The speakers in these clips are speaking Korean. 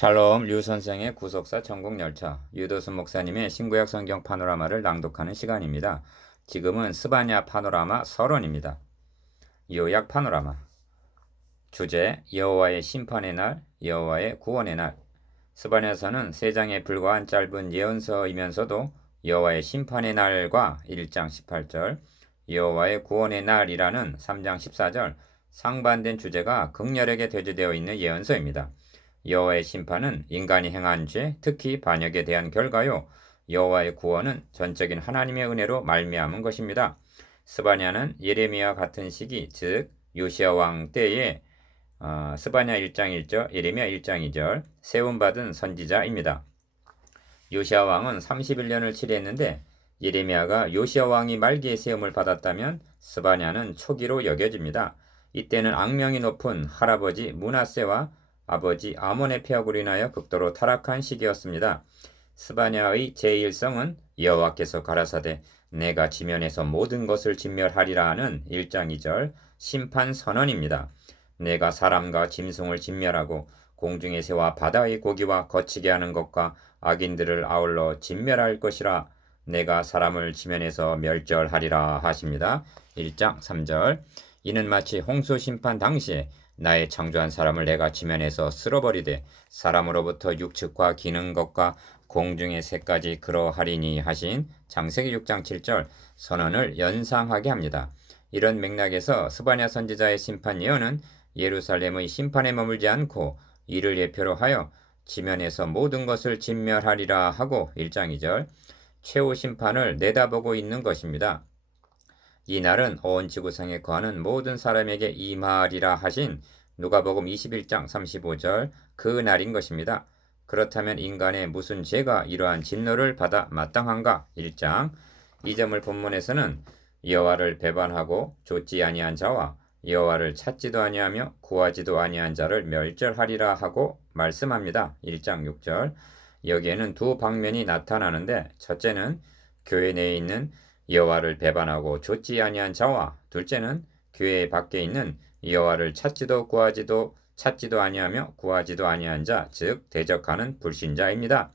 샬롬 류 선생의 구속사 천국열차 유도순 목사님의 신구약 성경 파노라마를 낭독하는 시간입니다. 지금은 스바냐 파노라마 서론입니다. 요약 파노라마 주제 여호와의 심판의 날, 여호와의 구원의 날. 스바냐서는 3장에 불과한 짧은 예언서이면서도 여호와의 심판의 날과 1장 18절, 여호와의 구원의 날이라는 3장 14절 상반된 주제가 극렬하게 대조되어 있는 예언서입니다. 여호와의 심판은 인간이 행한 죄, 특히 반역에 대한 결과요. 여호와의 구원은 전적인 하나님의 은혜로 말미암은 것입니다. 스바냐는 예레미야 같은 시기, 즉 요시야 왕 때에 스바냐 1장 1절, 예레미야 1장 2절 세움받은 선지자입니다. 요시야 왕은 31년을 치리했는데 예레미야가 요시야 왕이 말기에 세움을 받았다면 스바냐는 초기로 여겨집니다. 이때는 악명이 높은 할아버지 므낫세와 아버지 아몬의 폐역으로 인하여 극도로 타락한 시기였습니다. 스바냐의 제1성은 여호와께서 가라사대 내가 지면에서 모든 것을 진멸하리라 하는 1장 2절 심판 선언입니다. 내가 사람과 짐승을 진멸하고 공중의 새와 바다의 고기와 거치게 하는 것과 악인들을 아울러 진멸할 것이라 내가 사람을 지면에서 멸절하리라 하십니다. 1장 3절 이는 마치 홍수 심판 당시에 나의 창조한 사람을 내가 지면에서 쓸어버리되 사람으로부터 육축과 기는 것과 공중의 새까지 그러하리니 하신 창세기 6장 7절 선언을 연상하게 합니다. 이런 맥락에서 스바냐 선지자의 심판 예언은 예루살렘의 심판에 머물지 않고 이를 예표로 하여 지면에서 모든 것을 진멸하리라 하고 1장 2절 최후 심판을 내다보고 있는 것입니다. 이 날은 온 지구상에 거하는 모든 사람에게 임하리라 하신 누가복음 21장 35절 그 날인 것입니다. 그렇다면 인간의 무슨 죄가 이러한 진노를 받아 마땅한가? 1장 이 점을 본문에서는 여호와를 배반하고 좇지 아니한 자와 여호와를 찾지도 아니하며 구하지도 아니한 자를 멸절하리라 하고 말씀합니다. 1장 6절 여기에는 두 방면이 나타나는데 첫째는 교회 내에 있는 여호와를 배반하고 좇지 아니한 자와 둘째는 교회 밖에 있는 여호와를 찾지도 아니하며 구하지도 아니한 자, 즉 대적하는 불신자입니다.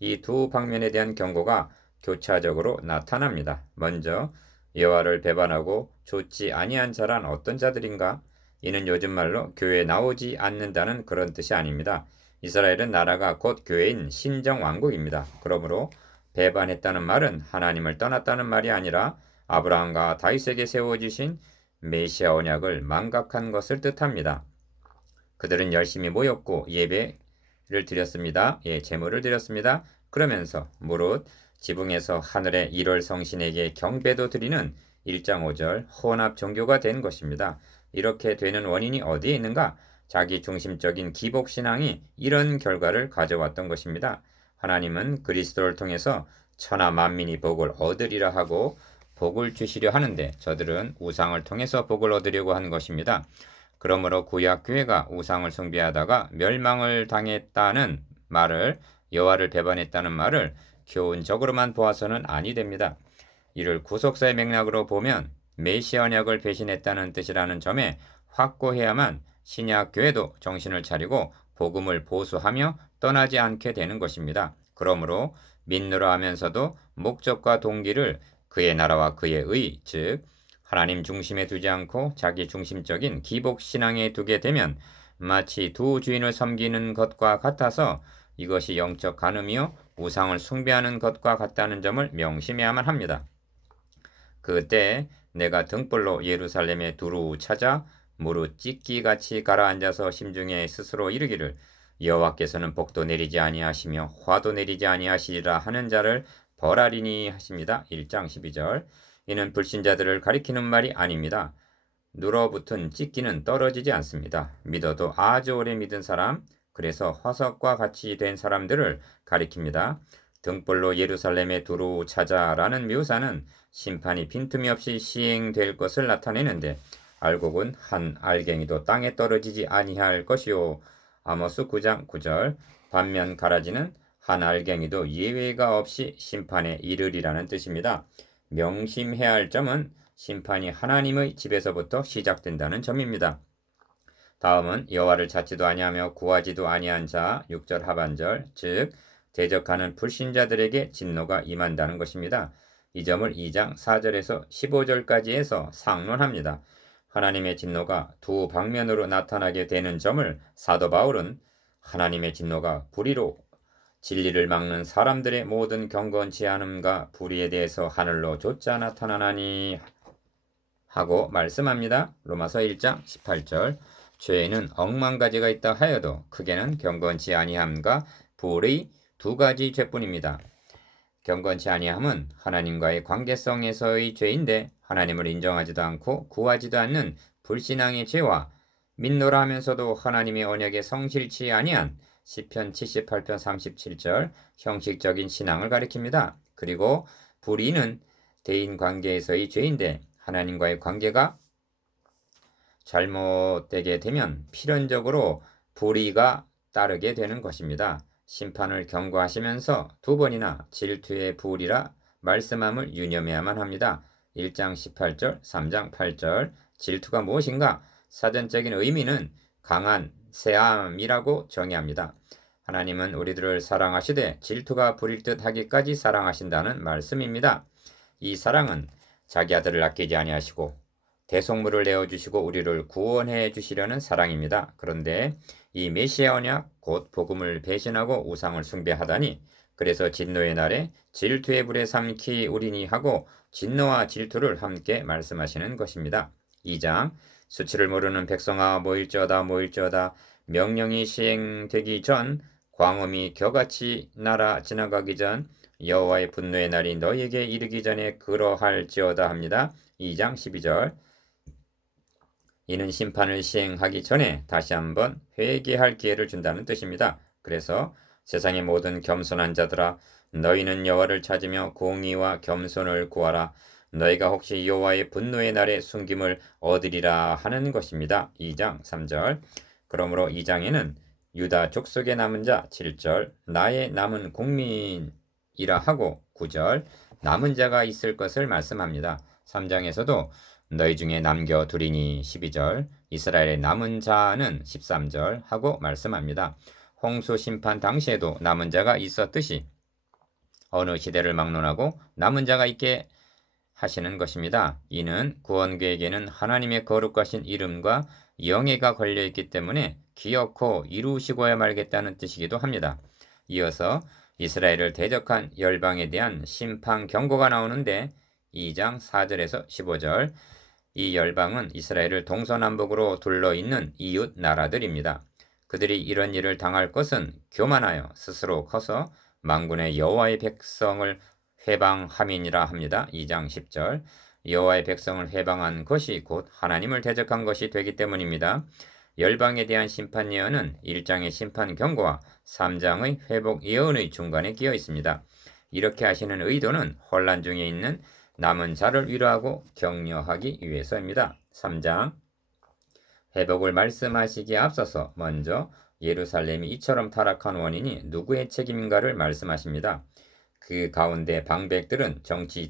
이 두 방면에 대한 경고가 교차적으로 나타납니다. 먼저 여호와를 배반하고 좇지 아니한 자란 어떤 자들인가? 이는 요즘 말로 교회에 나오지 않는다는 그런 뜻이 아닙니다. 이스라엘은 나라가 곧 교회인 신정왕국입니다. 그러므로 배반했다는 말은 하나님을 떠났다는 말이 아니라 아브라함과 다윗에게 세워주신 메시아 언약을 망각한 것을 뜻합니다. 그들은 열심히 모였고 예배를 드렸습니다. 제물을 드렸습니다. 그러면서 무릇 지붕에서 하늘의 1월 성신에게 경배도 드리는 1장 5절 혼합 종교가 된 것입니다. 이렇게 되는 원인이 어디에 있는가? 자기 중심적인 기복신앙이 이런 결과를 가져왔던 것입니다. 하나님은 그리스도를 통해서 천하 만민이 복을 얻으리라 하고 복을 주시려 하는데 저들은 우상을 통해서 복을 얻으려고 하는 것입니다. 그러므로 구약 교회가 우상을 숭배하다가 멸망을 당했다는 말을 여호와를 배반했다는 말을 교훈적으로만 보아서는 아니 됩니다. 이를 구속사의 맥락으로 보면 메시아 언약을 배신했다는 뜻이라는 점에 확고해야만 신약 교회도 정신을 차리고 복음을 보수하며 떠나지 않게 되는 것입니다. 그러므로 믿노라 하면서도 목적과 동기를 그의 나라와 그의 의, 즉 하나님 중심에 두지 않고 자기 중심적인 기복신앙에 두게 되면 마치 두 주인을 섬기는 것과 같아서 이것이 영적 간음이요 우상을 숭배하는 것과 같다는 점을 명심해야만 합니다. 그때 내가 등불로 예루살렘에 두루 찾아 무릇 찢기같이 가라앉아서 심중에 스스로 이르기를 여호와께서는 복도 내리지 아니하시며 화도 내리지 아니하시리라 하는 자를 벌하리니 하십니다. 1장 12절 이는 불신자들을 가리키는 말이 아닙니다. 눌어붙은 찢기는 떨어지지 않습니다. 믿어도 아주 오래 믿은 사람, 그래서 화석과 같이 된 사람들을 가리킵니다. 등불로 예루살렘에 두루 찾아라는 묘사는 심판이 빈틈이 없이 시행될 것을 나타내는데 알곡은 한 알갱이도 땅에 떨어지지 아니할 것이요. 아모스 9장 9절 반면 가라지는 한 알갱이도 예외가 없이 심판에 이르리라는 뜻입니다. 명심해야 할 점은 심판이 하나님의 집에서부터 시작된다는 점입니다. 다음은 여호와를 찾지도 아니하며 구하지도 아니한 자 6절 하반절 즉 대적하는 불신자들에게 진노가 임한다는 것입니다. 이 점을 2장 4절에서 15절까지 해서 상론합니다. 하나님의 진노가 두 방면으로 나타나게 되는 점을 사도 바울은 하나님의 진노가 불의로 진리를 막는 사람들의 모든 경건치 않음과 불의에 대해서 하늘로 조차 나타나나니 하고 말씀합니다. 로마서 1장 18절 죄에는 억만 가지가 있다 하여도 크게는 경건치 아니함과 불의 두 가지 죄뿐입니다. 경건치 아니함은 하나님과의 관계성에서의 죄인데 하나님을 인정하지도 않고 구하지도 않는 불신앙의 죄와 믿노라 하면서도 하나님의 언약에 성실치 아니한 시편 78편 37절 형식적인 신앙을 가리킵니다. 그리고 불의는 대인 관계에서의 죄인데 하나님과의 관계가 잘못되게 되면 필연적으로 불의가 따르게 되는 것입니다. 심판을 경고하시면서 두 번이나 질투의 불이라 말씀함을 유념해야만 합니다. 1장 18절, 3장 8절 질투가 무엇인가? 사전적인 의미는 강한 세함이라고 정의합니다. 하나님은 우리들을 사랑하시되 질투가 부릴 듯 하기까지 사랑하신다는 말씀입니다. 이 사랑은 자기 아들을 아끼지 아니하시고 대속물을 내어주시고 우리를 구원해 주시려는 사랑입니다. 그런데 이 메시아 언약 곧 복음을 배신하고 우상을 숭배하다니 그래서 진노의 날에 질투의 불에 삼키 우리니 하고 진노와 질투를 함께 말씀하시는 것입니다. 2장 수치를 모르는 백성아 모일지어다 명령이 시행되기 전 광음이 겨같이 날아 지나가기 전 여호와의 분노의 날이 너희에게 이르기 전에 그러할지어다 합니다. 2장 12절 이는 심판을 시행하기 전에 다시 한번 회개할 기회를 준다는 뜻입니다. 그래서 세상의 모든 겸손한 자들아 너희는 여호와를 찾으며 공의와 겸손을 구하라. 너희가 혹시 여호와의 분노의 날에 숨김을 얻으리라 하는 것입니다. 2장 3절 그러므로 2장에는 유다 족속의 남은 자 7절 나의 남은 국민이라 하고 9절 남은 자가 있을 것을 말씀합니다. 3장에서도 너희 중에 남겨두리니 12절 이스라엘의 남은 자는 13절 하고 말씀합니다. 홍수 심판 당시에도 남은 자가 있었듯이 어느 시대를 막론하고 남은 자가 있게 하시는 것입니다. 이는 구원계에게는 하나님의 거룩하신 이름과 영예가 걸려있기 때문에 기어코 이루시고야 말겠다는 뜻이기도 합니다. 이어서 이스라엘을 대적한 열방에 대한 심판 경고가 나오는데 2장 4절에서 15절 이 열방은 이스라엘을 동서남북으로 둘러있는 이웃 나라들입니다. 그들이 이런 일을 당할 것은 교만하여 스스로 커서 만군의 여호와의 백성을 회방함이니라 합니다. 2장 10절 여호와의 백성을 회방한 것이 곧 하나님을 대적한 것이 되기 때문입니다. 열방에 대한 심판 예언은 1장의 심판 경고와 3장의 회복 예언의 중간에 끼어 있습니다. 이렇게 하시는 의도는 혼란 중에 있는 남은 자를 위로하고 격려하기 위해서입니다. 3장 회복을 말씀하시기에 앞서서 먼저 예루살렘이 이처럼 타락한 원인이 누구의 책임인가를 말씀하십니다. 그 가운데 방백들은 정치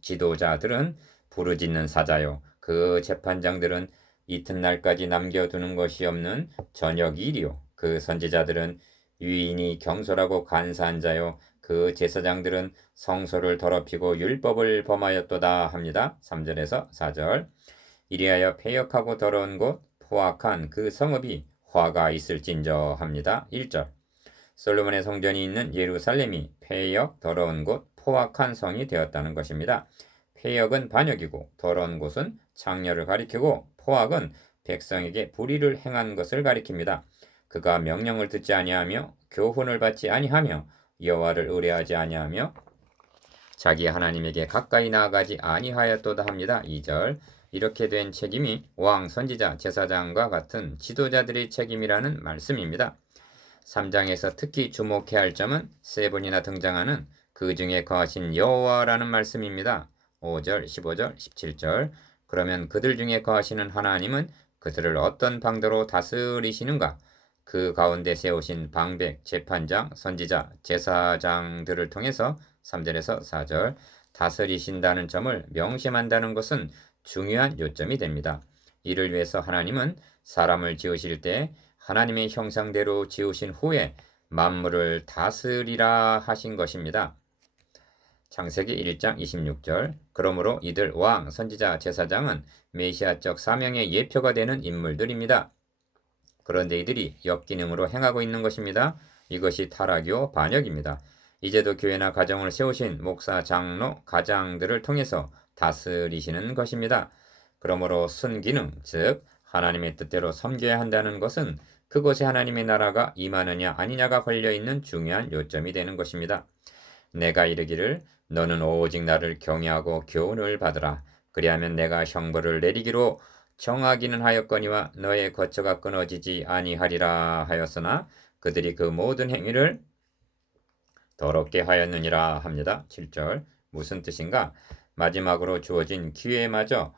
지도자들은 부르짖는 사자요 그 재판장들은 이튿날까지 남겨두는 것이 없는 저녁 일이요 그 선지자들은 유인이 경솔하고 간사한 자요 그 제사장들은 성소를 더럽히고 율법을 범하였도다 합니다. 3절에서 4절 이리하여 패역하고 더러운 곳 포악한 그 성읍이 화가 있을진저 합니다. 1절 솔로몬의 성전이 있는 예루살렘이 패역 더러운 곳 포악한 성이 되었다는 것입니다. 패역은 반역이고 더러운 곳은 창녀를 가리키고 포악은 백성에게 불의를 행한 것을 가리킵니다. 그가 명령을 듣지 아니하며 교훈을 받지 아니하며 여호와를 의뢰하지 아니하며 자기 하나님에게 가까이 나아가지 아니하였도다 합니다. 2절 이렇게 된 책임이 왕, 선지자, 제사장과 같은 지도자들의 책임이라는 말씀입니다. 3장에서 특히 주목해야 할 점은 세 번이나 등장하는 그 중에 거하신 여호와라는 말씀입니다. 5절, 15절, 17절 그러면 그들 중에 거하시는 하나님은 그들을 어떤 방도로 다스리시는가? 그 가운데 세우신 방백, 재판장, 선지자, 제사장들을 통해서 3절에서 4절 다스리신다는 점을 명심한다는 것은 중요한 요점이 됩니다. 이를 위해서 하나님은 사람을 지으실 때 하나님의 형상대로 지으신 후에 만물을 다스리라 하신 것입니다. 창세기 1장 26절. 그러므로 이들 왕, 선지자, 제사장은 메시아적 사명의 예표가 되는 인물들입니다. 그런데 이들이 역기능으로 행하고 있는 것입니다. 이것이 타락이요 반역입니다. 이제도 교회나 가정을 세우신 목사, 장로, 가장들을 통해서 다스리시는 것입니다. 그러므로 순기능, 즉 하나님의 뜻대로 섬겨야 한다는 것은 그곳에 하나님의 나라가 임하느냐 아니냐가 걸려있는 중요한 요점이 되는 것입니다. 내가 이르기를 너는 오직 나를 경외하고 교훈을 받으라. 그리하면 내가 형벌을 내리기로 정하기는 하였거니와 너의 거처가 끊어지지 아니하리라 하였으나 그들이 그 모든 행위를 더럽게 하였느니라 합니다. 7절. 무슨 뜻인가? 마지막으로 주어진 기회마저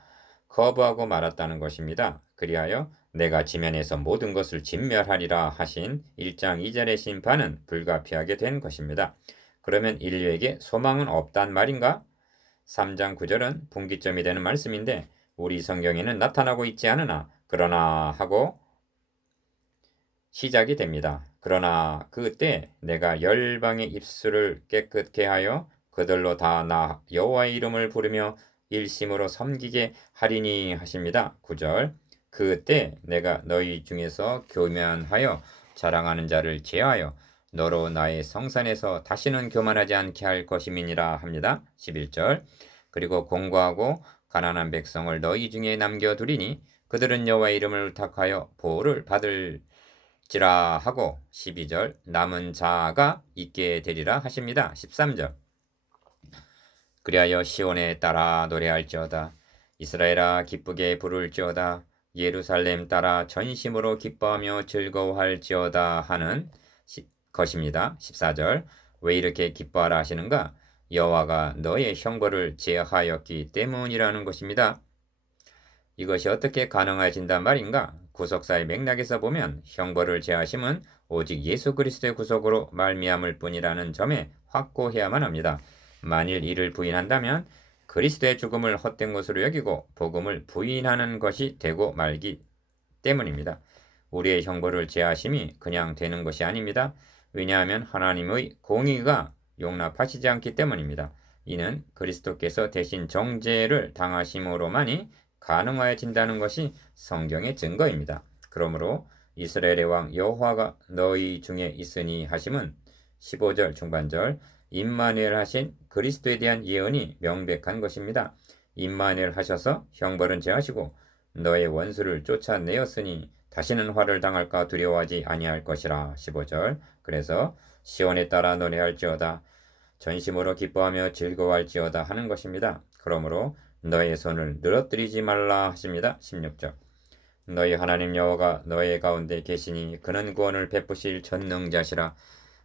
거부하고 말았다는 것입니다. 그리하여 내가 지면에서 모든 것을 진멸하리라 하신 1장 2절의 심판은 불가피하게 된 것입니다. 그러면 인류에게 소망은 없단 말인가? 3장 9절은 분기점이 되는 말씀인데 우리 성경에는 나타나고 있지 않으나 그러나 하고 시작이 됩니다. 그러나 그때 내가 열방의 입술을 깨끗게 하여 그들로 다 나 여호와의 이름을 부르며 일심으로 섬기게 하리니 하십니다. 9절. 그때 내가 너희 중에서 교만하여 자랑하는 자를 제하여 너로 나의 성산에서 다시는 교만하지 않게 할 것임이니라 합니다. 11절. 그리고 공고하고 가난한 백성을 너희 중에 남겨두리니 그들은 여호와의 이름을 의탁하여 보호를 받을지라 하고 12절. 남은 자가 있게 되리라 하십니다. 13절. 그리하여 시온에 따라 노래할지어다. 이스라엘아 기쁘게 부를지어다. 예루살렘 따라 전심으로 기뻐하며 즐거워할지어다 하는 것입니다. 14절. 왜 이렇게 기뻐하라 하시는가? 여호와가 너의 형벌을 제하였기 때문이라는 것입니다. 이것이 어떻게 가능해진단 말인가? 구속사의 맥락에서 보면 형벌을 제하심은 오직 예수 그리스도의 구속으로 말미암을 뿐이라는 점에 확고해야만 합니다. 만일 이를 부인한다면 그리스도의 죽음을 헛된 것으로 여기고 복음을 부인하는 것이 되고 말기 때문입니다. 우리의 형벌을 제하심이 그냥 되는 것이 아닙니다. 왜냐하면 하나님의 공의가 용납하시지 않기 때문입니다. 이는 그리스도께서 대신 정죄를 당하심으로만이 가능하여진다는 것이 성경의 증거입니다. 그러므로 이스라엘의 왕 여호와가 너희 중에 있으니 하심은 15절 중반절 임마누엘 하신 그리스도에 대한 예언이 명백한 것입니다. 임마누엘 하셔서 형벌은 제하시고 너의 원수를 쫓아내었으니 다시는 화를 당할까 두려워하지 아니할 것이라. 15절. 그래서 시온에 따라 노래할지어다. 전심으로 기뻐하며 즐거워할지어다 하는 것입니다. 그러므로 너의 손을 늘어뜨리지 말라 하십니다. 16절. 너희 하나님 여호와가 너의 가운데 계시니 그는 구원을 베푸실 전능자시라.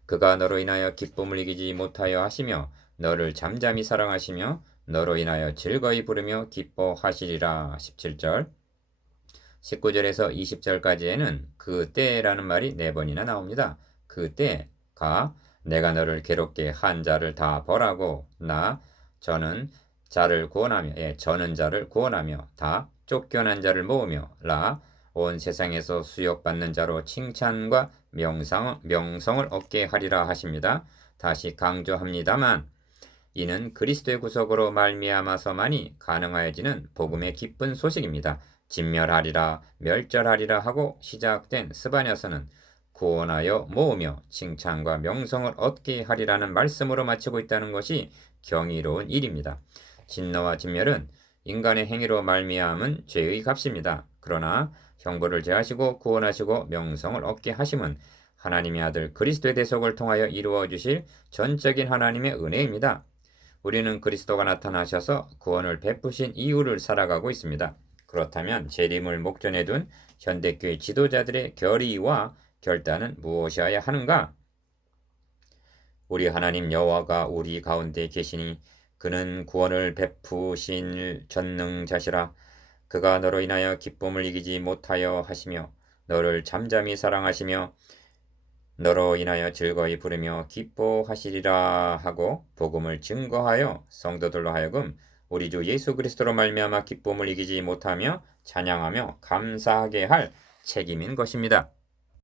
그가 너로 인하여 기쁨을 이기지 못하여 하시며 너를 잠잠히 사랑하시며 너로 인하여 즐거이 부르며 기뻐하시리라. 17절. 19절에서 20절까지에는 그때라는 말이 4번이나 나옵니다. 그때가 내가 너를 괴롭게 한 자를 다 벌하고 저는 자를 구원하며 저는 자를 구원하며 다 쫓겨난 자를 모으며 온 세상에서 수욕받는 자로 칭찬과 명성을 얻게 하리라 하십니다. 다시 강조합니다만 이는 그리스도의 구속으로 말미암아서만이 가능하여지는 복음의 기쁜 소식입니다. 진멸하리라 멸절하리라 하고 시작된 스바냐서는 구원하여 모으며 칭찬과 명성을 얻게 하리라는 말씀으로 마치고 있다는 것이 경이로운 일입니다. 진노와 진멸은 인간의 행위로 말미암은 죄의 값입니다. 그러나 형벌을 제하시고 구원하시고 명성을 얻게 하심은 하나님의 아들 그리스도의 대속을 통하여 이루어 주실 전적인 하나님의 은혜입니다. 우리는 그리스도가 나타나셔서 구원을 베푸신 이유를 살아가고 있습니다. 그렇다면 재림을 목전에 둔 현대교회 지도자들의 결의와 결단은 무엇이어야 하는가? 우리 하나님 여호와가 우리 가운데 계시니 그는 구원을 베푸신 전능자시라. 그가 너로 인하여 기쁨을 이기지 못하여 하시며 너를 잠잠히 사랑하시며 너로 인하여 즐거이 부르며 기뻐하시리라 하고 복음을 증거하여 성도들로 하여금 우리 주 예수 그리스도로 말미암아 기쁨을 이기지 못하며 찬양하며 감사하게 할 책임인 것입니다.